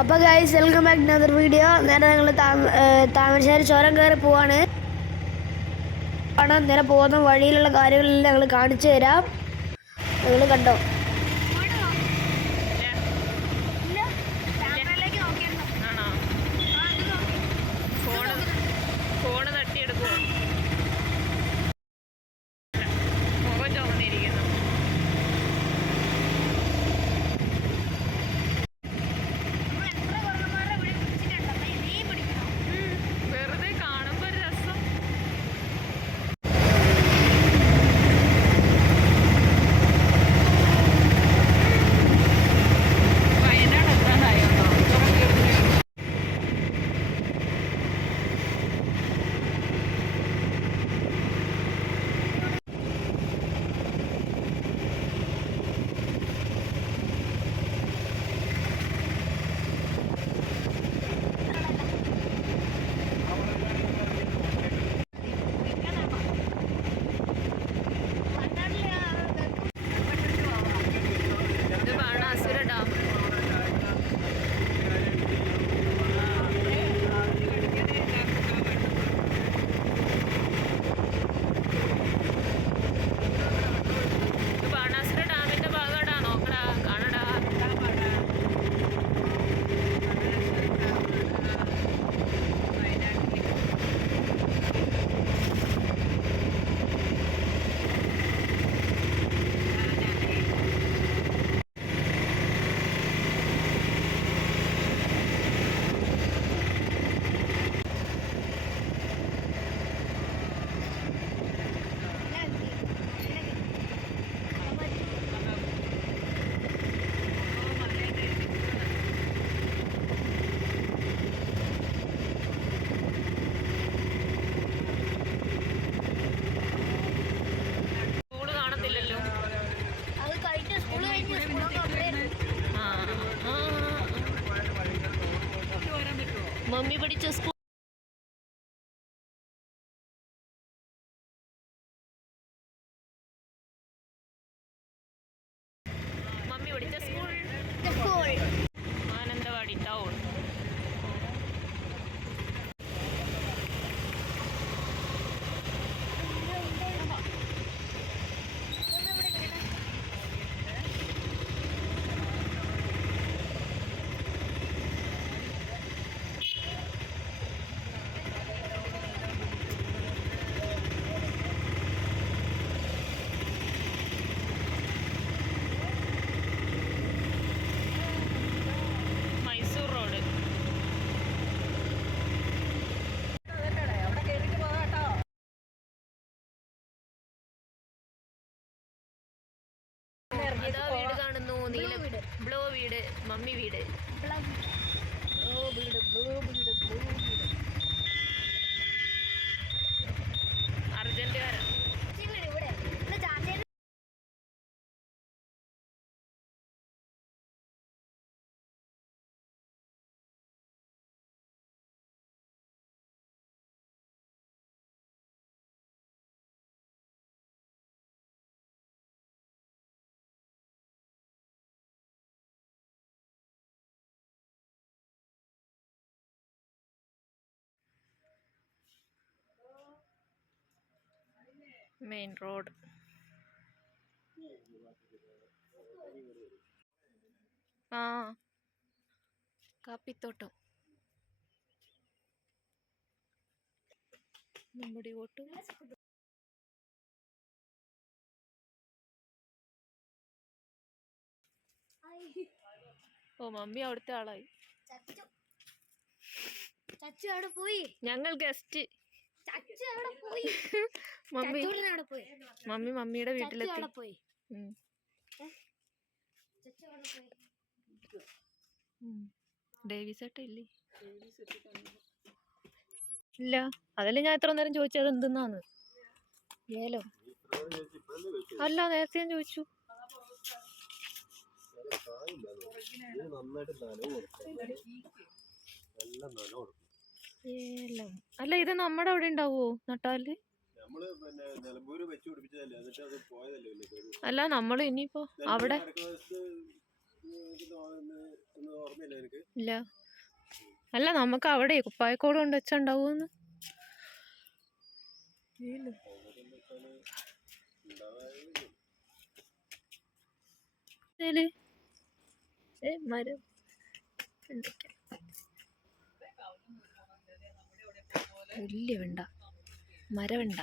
അപ്പോൾ guys welcome back to another video. നേരെ ഞങ്ങൾ താമരശ്ശേരി ചുരം കയറി പോവാണ്. നേരെ പോകുന്ന വഴിയിലുള്ള കാര്യങ്ങളെല്ലാം ഞങ്ങൾ കാണിച്ചു തരാം. നിങ്ങൾ കണ്ടോ? മമ്മി പഠിച്ച സ്കൂൾ മാനന്തവാടി ടൗൺ. വീട് കാണുന്നു, നീല ബ്ലൂ വീട്, മമ്മി വീട്. അർജന്റുകാരാ. Main road. ആ കാപ്പിത്തോട്ടം. നമ്മുടെ ഓട്ടം. ഓ മമ്മി അവിടുത്തെ ആളായി. ചച്ചു അവിടെ പോയി. ഞങ്ങൾ ഗസ്റ്റ്. മമ്മിയുടെ വീട്ടിലെത്തി. ഡേവിസേട്ട ഇല്ലേ? ഇല്ല. അതല്ലേ ഞാൻ എത്ര നേരം ചോദിച്ചത് എന്തെന്നാന്ന്. ഏലോ അല്ല, നേരത്തെ ഞാൻ ചോദിച്ചു. ഏലം അല്ല, ഇത് നമ്മുടെ അവിടെ ഉണ്ടാവോ നട്ടാല്? അല്ല, നമ്മൾ ഇനിയിപ്പോ അവിടെ ഇല്ല. അല്ല, നമുക്ക് അവിടെ കുപ്പായക്കോട് കൊണ്ട് വെച്ചുണ്ടാവുമെന്ന്. മരം വലിയ വെണ്ട, മരവെണ്ട.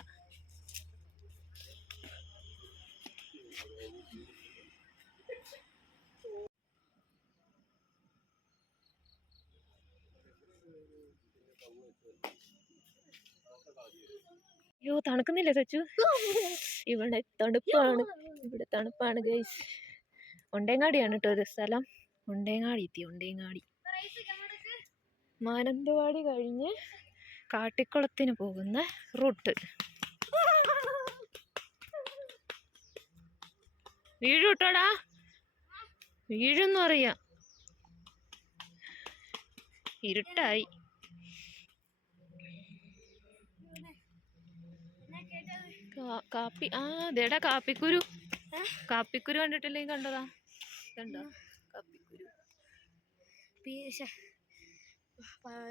അയ്യോ, തണുക്കുന്നില്ല സച്ചു. ഇവിടെ തണുപ്പാണ് ഗൈസ്. ഒണ്ടേങ്ങാടിയാണ് കേട്ടോ ഒരു സ്ഥലം. ഒണ്ടേങ്ങാടി. മാനന്തവാടി കഴിഞ്ഞ് കാട്ടിക്കുളത്തിന് പോകുന്ന റൂട്ട്. വീഴൂട്ടോടാ, വീഴുന്നു അറിയാം. ഇരുട്ടായി. കാപ്പി ദേടാ കാപ്പിക്കുരു കണ്ടിട്ടില്ലേ? കണ്ടതാ? കണ്ടോ കാപ്പിക്കുരു?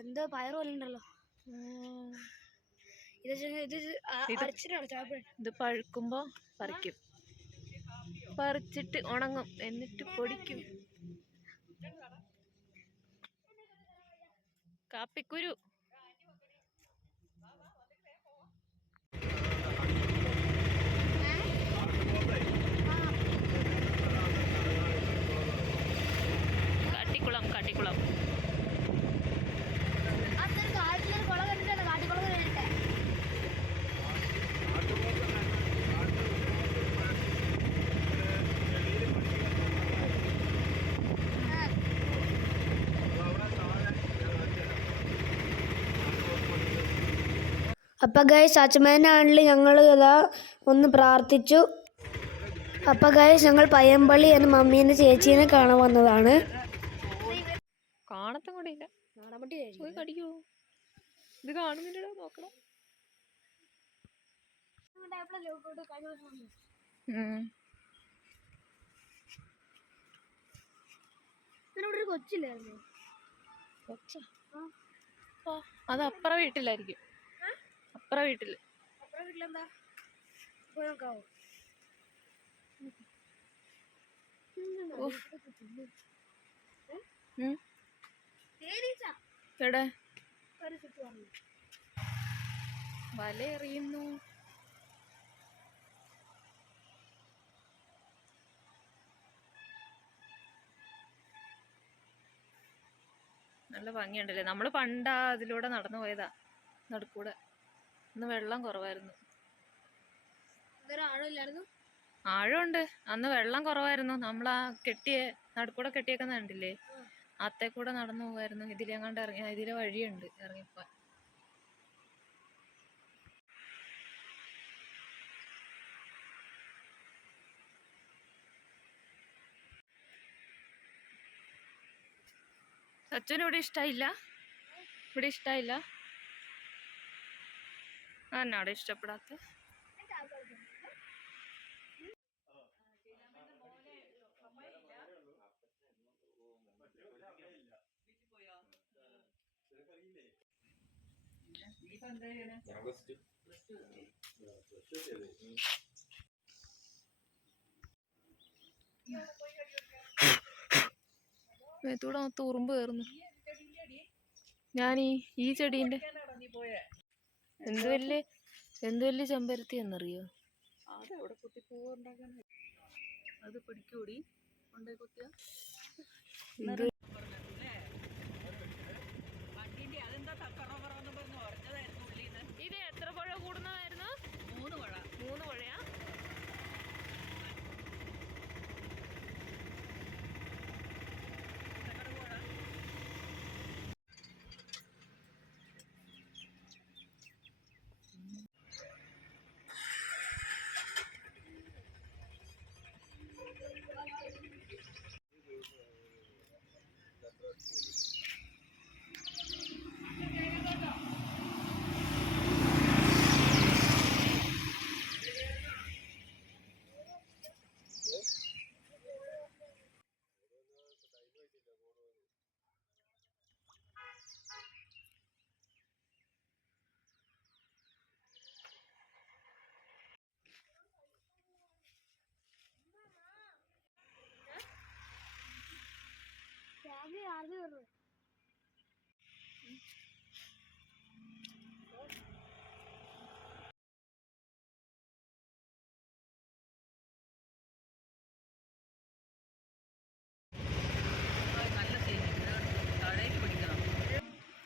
എന്തോ പയറ് പോലെ ഉണ്ടല്ലോ. ഇത് പഴുക്കുമ്പോ പറിക്കും, പറിച്ചിട്ട് ഉണങ്ങും, എന്നിട്ട് പൊടിക്കും. കാപ്പിക്കുരു. കാട്ടിക്കുളം. അപ്പം ഗൈസ് അച്ഛമ്മേനാണെങ്കിൽ ഞങ്ങൾ ഇതാ ഒന്ന് പ്രാർത്ഥിച്ചു. അപ്പം ഗൈസ് ഞങ്ങൾ പയ്യമ്പള്ളി എന്ന മമ്മീൻ്റെ ചേച്ചീനെ കാണാൻ വന്നതാണ്. കാണത്തും കൂടെ ഇല്ല. പോയി കടിക്കോ? ഇത് കാണുന്നില്ലടാ, നോക്കണം. കൊച്ചില്ലായിരുന്നു? അത് അപ്പുറ വീട്ടിലായിരിക്കും. അപ്പുറ വീട്ടിലെന്താ? പോയി നോക്കാവോ? എവിടെ വല എറിയുന്നു? നല്ല ഭംഗിയുണ്ടല്ലേ. നമ്മള് പണ്ടാ അതിലൂടെ നടന്നു പോയതാ, നടുക്കൂടെ. അന്ന് വെള്ളം കുറവായിരുന്നു. ആഴമുണ്ട്, അന്ന് വെള്ളം കുറവായിരുന്നു. നമ്മളാ നടുക്കൂടെ കെട്ടിയേക്കുന്ന കണ്ടില്ലേ? അത്തേ കൂടെ നടന്നു പോകായിരുന്നു. ഇതിലെങ്ങാണ്ട് ഇതിലെ വഴിയുണ്ട് ഇറങ്ങിപ്പോ. സച്ചുവിന് ഇവിടെ ഇഷ്ടായില്ല? എന്നാടെ ഇഷ്ടപ്പെടാത്ത? മേത്തൂടെ മൊത്തം ഉറുമ്പ് കയറുന്നു. ഈ ചെടീന്റെ എന്ത് വലിയ ചെമ്പരത്തി എന്നറിയോ? അത് പിടിക്കൂടി കൊണ്ടേ കുത്തിയ. ഇത് എത്ര പുഴ കൂടുന്നതായിരുന്നു? 3 പുഴയാ?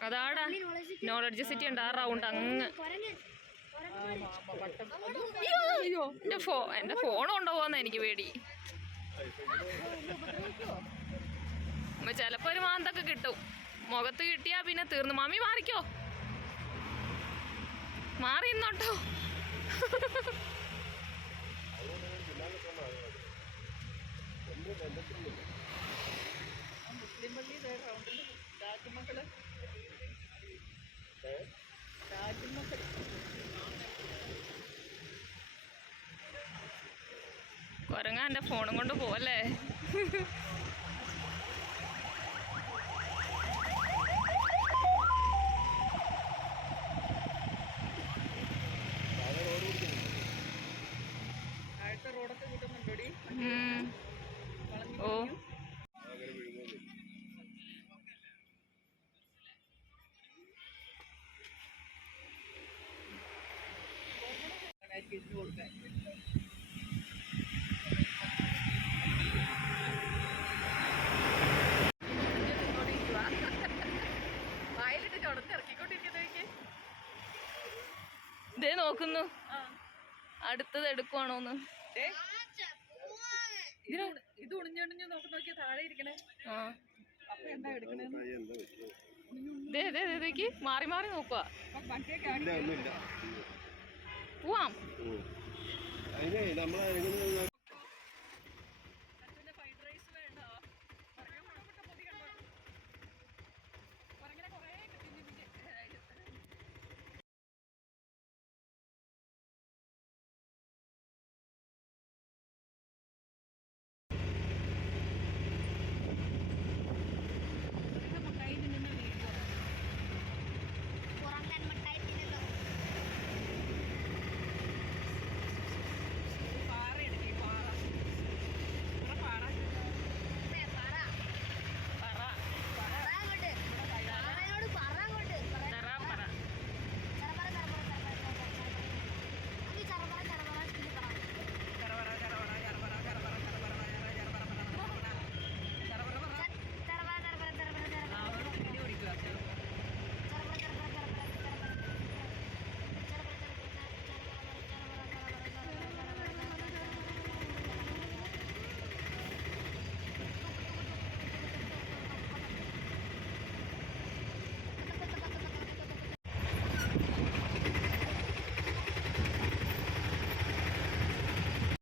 അതാടാ നോളജ് സിറ്റി ഉണ്ട് ആ റൗണ്ട് അങ്ങ്. എന്റെ ഫോൺ കൊണ്ടുപോകുന്ന എനിക്ക് പേടി. ചിലപ്പോ ഒരു മാന്തൊക്കെ കിട്ടും. മുഖത്ത് കിട്ടിയാ പിന്നെ തീർന്നു. മമ്മി മാറിക്കോ, മാറി ഇന്നോട്ടോ. കൊരങ്ങ എന്റെ ഫോണും കൊണ്ട് പോവല്ലേ. ഓ ഇതേ നോക്കുന്നു, അടുത്തത് എടുക്കുവാണോന്ന്. ഇത് ഉണിഞ്ഞുണിഞ്ഞ് നോക്കിയ താഴെ ഇരിക്കണേ. അപ്പൊ എന്താ എടുക്കണേ? മാറി മാറി നോക്കുക. പോവാം.